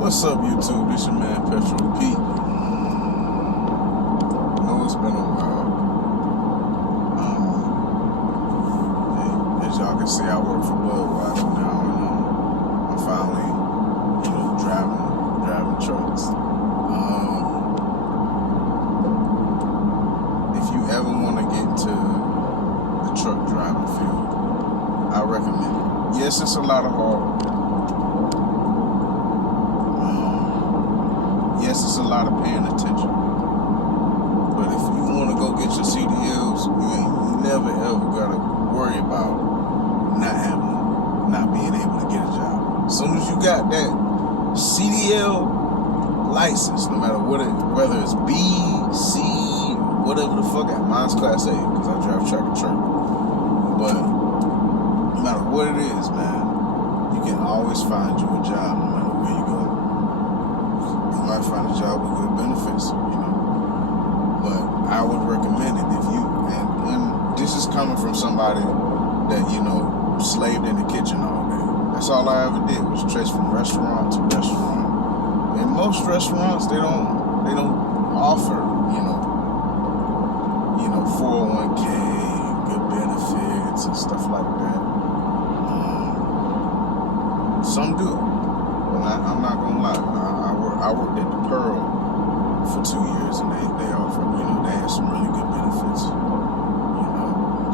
What's up, YouTube? This your man, Petrol Pete. I know it's been a while. As y'all can see, I work for Budweiser now, and I'm finally, driving trucks. If you ever want to get into the truck driving field, I recommend it. Yes, it's a lot of hard work. Yes, it's a lot of paying attention. But if you want to go get your CDLs, you ain't never ever gotta worry about not being able to get a job. As soon as you got that CDL license, no matter whether it's B, C, whatever the fuck, mine's Class A because I drive tractor trailer. But no matter what it is, man, you can always find you a job no matter where you go. You might find a job with good benefits, but I would recommend it if you, and this is coming from somebody that, slaved in the kitchen all day. That's all I ever did was trace from restaurant to restaurant. And most restaurants, they don't offer, 401k, good benefits and stuff like that. Some do. I'm not gonna lie. I worked at the Pearl for 2 years, and they offered, they had some really good benefits,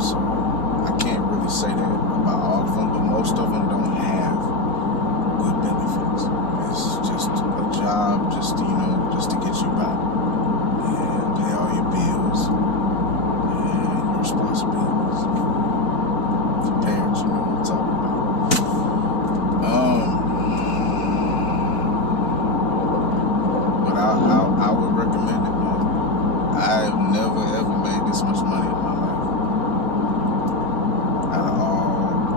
So I can't really say that about all of them, but most of them don't have good benefits. It's just a job, just to get you by and pay all your bills and your responsibilities. Your parents, what I'm talking about. I would recommend it, man. I've never ever made this much money in my life. Out of all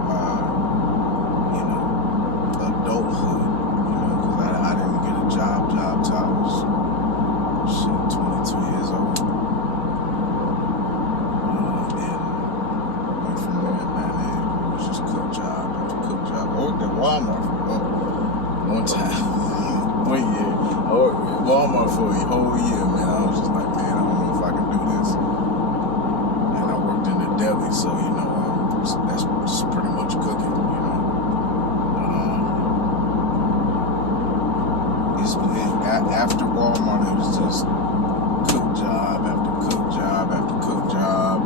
my, adulthood, because I didn't get a job till I was 22 years old. And went from there, man. It was just cook job after cook job. I worked at Walmart for one time. 1 year. I worked at Walmart for a whole year, man. I was just like, man, I don't know if I can do this. And I worked in the deli, so, that's just pretty much cooking, after Walmart, it was just cook job after cook job after cook job.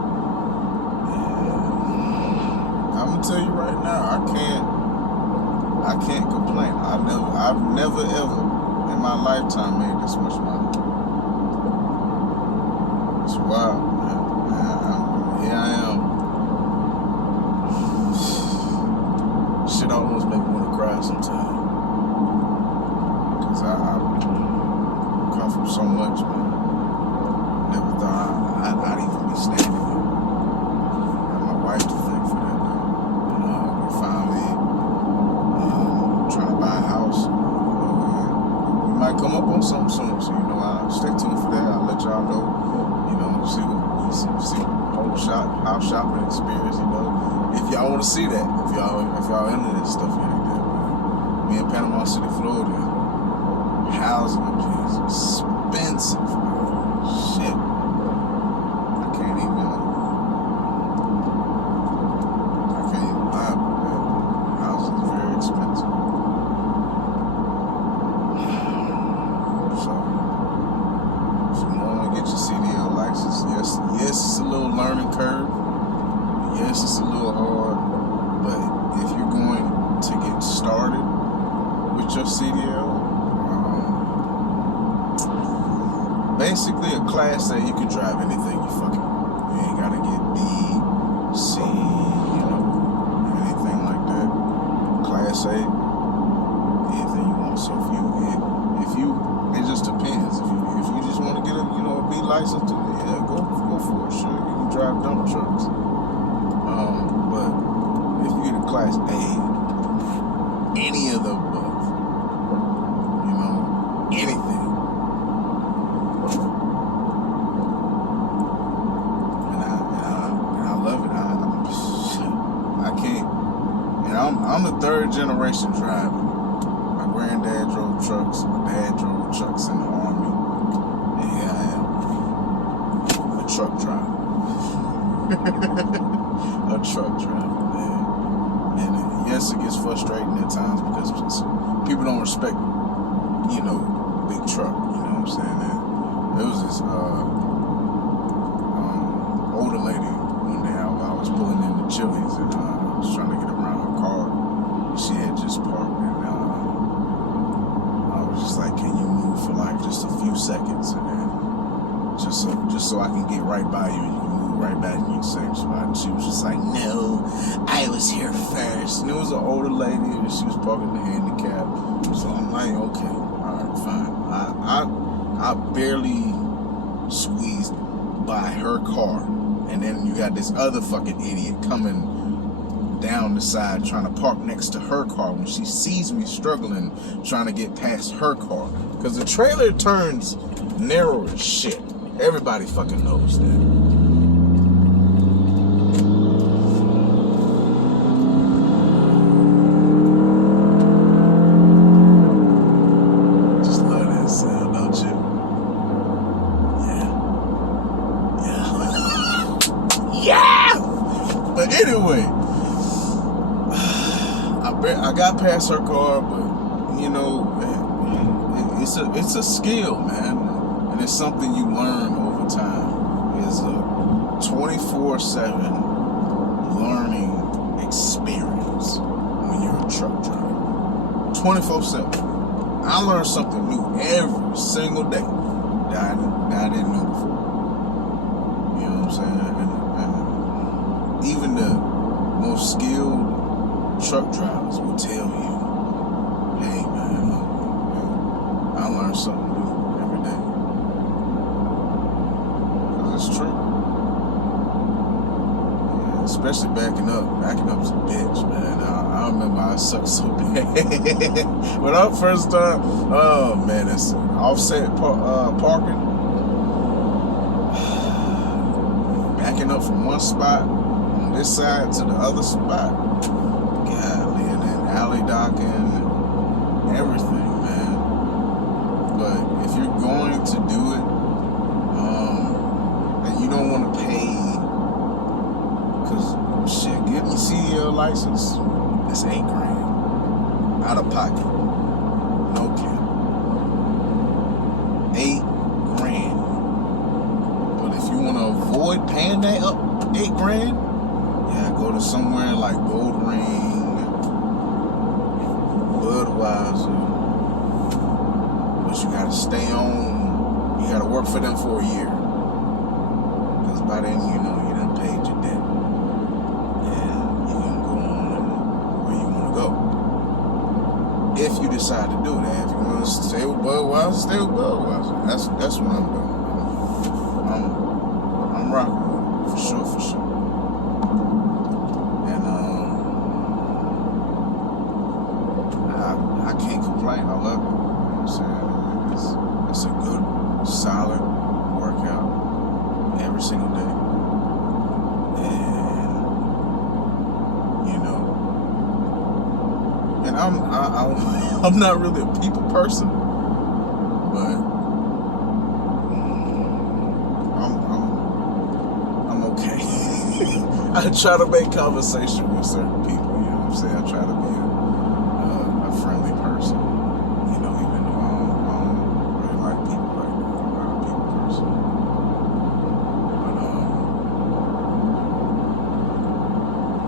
And I'm gonna tell you right now, I can't complain. I've never ever in my lifetime made this much money. It's wild, man. Here I am. Shit almost make me want to cry sometimes. Cause I come from so much, man. Never thought I'd even be standing here. I have my wife to thank for that, though. We're finally trying to buy a house. We might come up on something soon, so I'll stay tuned for that. I'll let y'all know. See whole house shopping experience. If y'all want to see that, if y'all into this stuff like that, man. Me in Panama City, Florida, housing is expensive, man. Shit, I can't even lie about that. Housing is very expensive. So, if you want to get your CDL license, yes, it's a little learning curve. Yes, it's a little hard, but if you're going to get started with your CDL, basically a Class A, you can drive anything you fucking want. You ain't gotta get B, C, anything like that. Class A, anything you want. So it just depends. If you just want to get a B license, yeah, go for it. Sure, you can drive dump trucks. But if you get a Class A, any of the above, anything. And I love it. I can't. I'm the third generation driver. My granddad drove trucks. My dad drove trucks in the Army. And here I am, a truck driver. A truck driver, man. And yes, it gets frustrating at times because people don't respect, big truck. You know what I'm saying? And there was this older lady one day. I was pulling in the Chili's and I was trying to get around her car. She had just parked, and I was just like, "Can you move for like just a few seconds, and then just so I can get right by you and you can move right back in your same spot?" And she was just like, "No, I was here first." And it was an older lady, and she was parking the handicap. So I'm like, "Okay, all right, fine." I barely squeezed by her car, and then you got this other fucking idiot coming down the side trying to park next to her car when she sees me struggling trying to get past her car, because the trailer turns narrow as shit. Everybody fucking knows that. Just love that sound, don't you? Yeah. But anyway, I got past her car, but it's a skill, man, and it's something you learn over time. It's a 24/7 learning experience when you're a truck driver. 24/7. I learn something new every single day that I didn't know before. You know what I'm saying? And even the most skilled truck drivers will tell you, "Hey, man, I learn something new every day." Because it's true. Yeah, especially backing up. Backing up's a bitch, man. I remember I sucked so bad. When I first started, oh man, it's offset parking. Backing up from one spot on this side to the other spot. Golly, and then alley docking and everything, man. But if you're going to do it, and you don't want to pay, because shit, getting a CDL license, it's $8,000 out of pocket, no cap, $8,000. But if you want to avoid paying that up $8,000, yeah, go to somewhere like Gold Ring, Budweiser, but you gotta stay on. You gotta work for them for a year, because by then you done paid your debt, and you can go on where you want to go. If you decide to do that, if you want to stay with Budweiser, stay with Budweiser. That's what I'm doing. I'm rocking with it, for sure. And I can't complain. I love it. You know what I'm saying? It's a good, solid workout every single day. And I'm not really a people person, but I'm okay. I try to make conversation with certain people. You know what I'm saying? I try to be a friendly person. Even though I don't really like people like that. I'm not a people person. But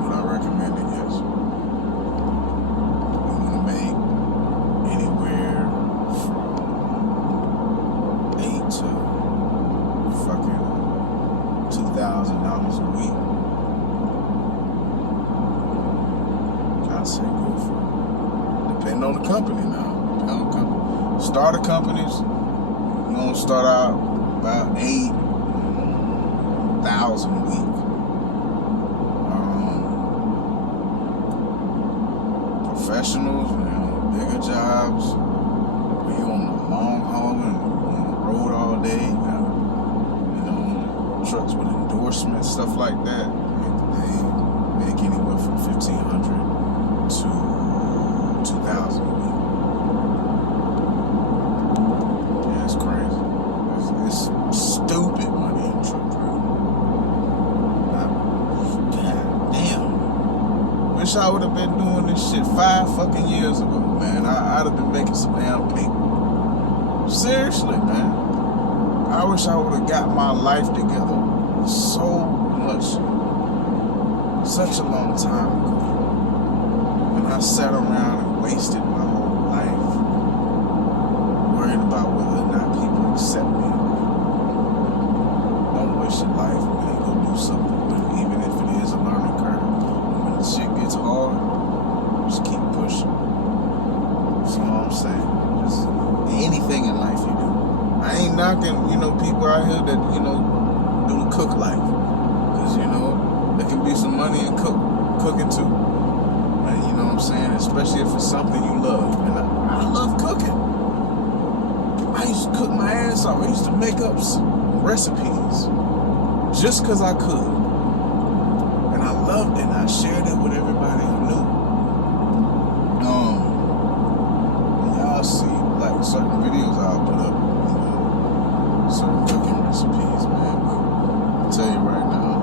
would I recommend it? Yes. You want to make anywhere from $8,000 to fucking $2,000 a week. I say go for it. Depending on the company now. Starter companies, you gonna start out about $8,000 a week. Professionals, bigger jobs, where you on the long haul and on the road all day, trucks with endorsements, stuff like that. They make anywhere from $1,500 to $2,000 a week. wish I would have been doing this shit 5 fucking years ago, man. I'd have been making some damn paper. Seriously, man. I wish I would have got my life together so much, such a long time ago. And I sat around and wasted my whole life worried about whether or not people accept me. Don't waste your life, man. Go do something with it, even if it is a learning curve. And when the shit gets hard, just keep pushing. That's all I'm saying. Just anything in life you do. I ain't knocking, people out here that, do the cook life. Because, there can be some money in cooking too. And you know what I'm saying? Especially if it's something you love. And I love cooking. I used to cook my ass off. I used to make up some recipes just because I could. And I loved it. And I shared it with everybody who knew. Y'all see, like, certain videos I'll put up, certain cooking recipes, man. But I'll tell you right now,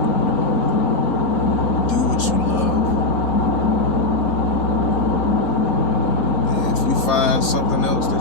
do what you love. And if you find something else that